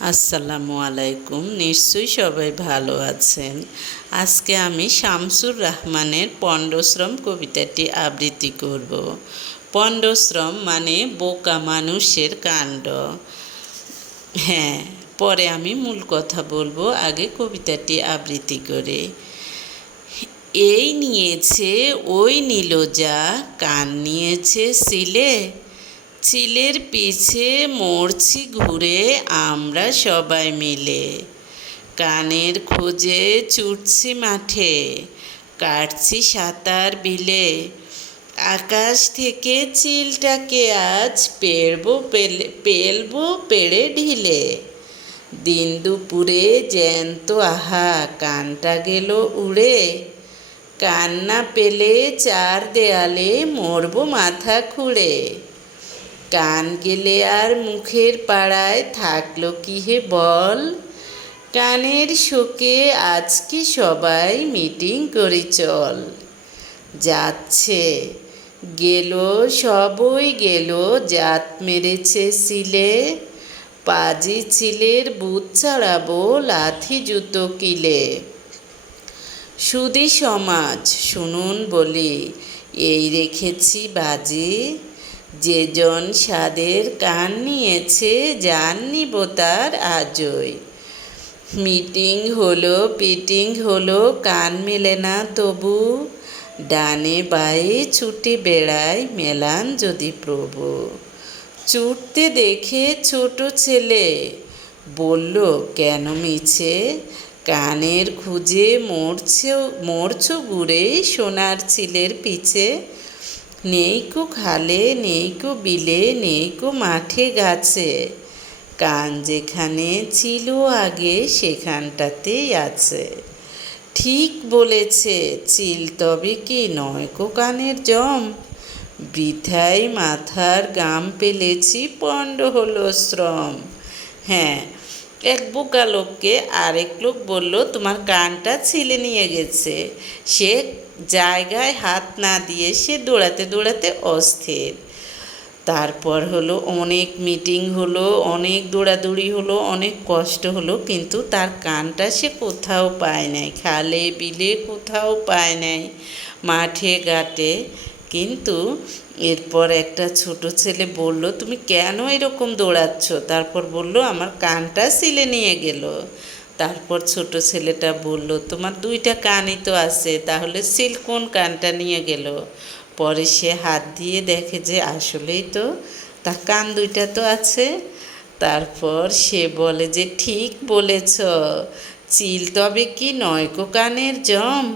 আসসালামু আলাইকুম। নিশ্চয়ই সবাই ভালো আছেন। আজকে আমি শামসুর রহমানের পণ্ডশ্রম কবিতাটি আবৃত্তি করব। পণ্ডশ্রম মানে বোকা মানুষের কাণ্ড। হ্যাঁ পরে আমি মূল কথা বলব, আগে কবিতাটি আবৃত্তি করে। এই নিয়েছে ওই নিল যা কান নিয়েছে সিলে চিলের পিছে মরছি ঘুরে আমরা সবাই মিলে। কানের খোঁজে ছুটছি মাঠে, কাটছি সাঁতার বিলে। আকাশ থেকে চিলটাকে আজ পেরবো পেলে, পেলবো পেড়ে ঢিলে। দিন দুপুরে জ্যান্ত আহা, কানটা গেল উড়ে। কান্না পেলে চার দেয়ালে মরবো মাথা খুঁড়ে। কান গেলে আর মুখের পাড়ায় থাকল কি হে বল? কানের শোকে আজকে সবাই মিটিং করি চল। যাচ্ছে, গেল, সবই গেল, জাত মেরেছে সিলে পাজি চিলের বুথ ছাড়াবো লাথি জুতো কিলে। সুদি সমাজ, শুনুন বলি, এই রেখেছি বাজি। যেজন সাদের কান নিয়েছে যান নিব তার আজই। মিটিং হলো, পিটিং হলো, কান মেলে না তবু। ডানে বায়ে ছুটে বেড়ায় মেলান যদি প্রভু। ছুটতে দেখে ছোট ছেলে বলল, কেন মিছে? কানের খুঁজে মরছে, মরছ ঘুরে সোনার ছিলের পিছে। নেই কো খালে, নেই কো বিলে, নেই কো মাঠে গাছে। কান যেখানে ছিল আগে, সেখানটাতেই আছে। ঠিক বলেছে, চিল তবে কি নয় কো কানের জম? বৃথাই মাথার গাম পেলেছি, পণ্ড হলো শ্রম। হ্যাঁ এক বোকা লোককে আরেক লোক বলল, তোমার কানটা ছিলে নিয়ে গেছে। সে জায়গায় হাত না দিয়ে সে দৌড়াতে দৌড়াতে অস্থির। তারপর হলো অনেক মিটিং হলো, অনেক দৌড়াদৌড়ি হলো, অনেক কষ্ট হলো, কিন্তু তার কানটা সে কোথাও পায় নাই, খালে বিলে কোথাও পায় নাই। মাঠে, ঘাটে কিন্তু এরপর একটা ছোট ছেলে বলল, তুমি কেন এরকম দৌড়াচ্ছ? তারপর বলল, আমার কানটা সিলে নিয়ে গেল। তারপর ছোট ছেলেটা বলল, তোমার দুইটা কানই তো আছে, তাহলে সিল কোন কানটা নিয়ে গেল? পরে সে হাত দিয়ে দেখে যে আসলেই তো তার কান দুইটা তো আছে। তারপর সে বলে যে, ঠিক বলেছ চিল তবে কি নয়কো কানের জম?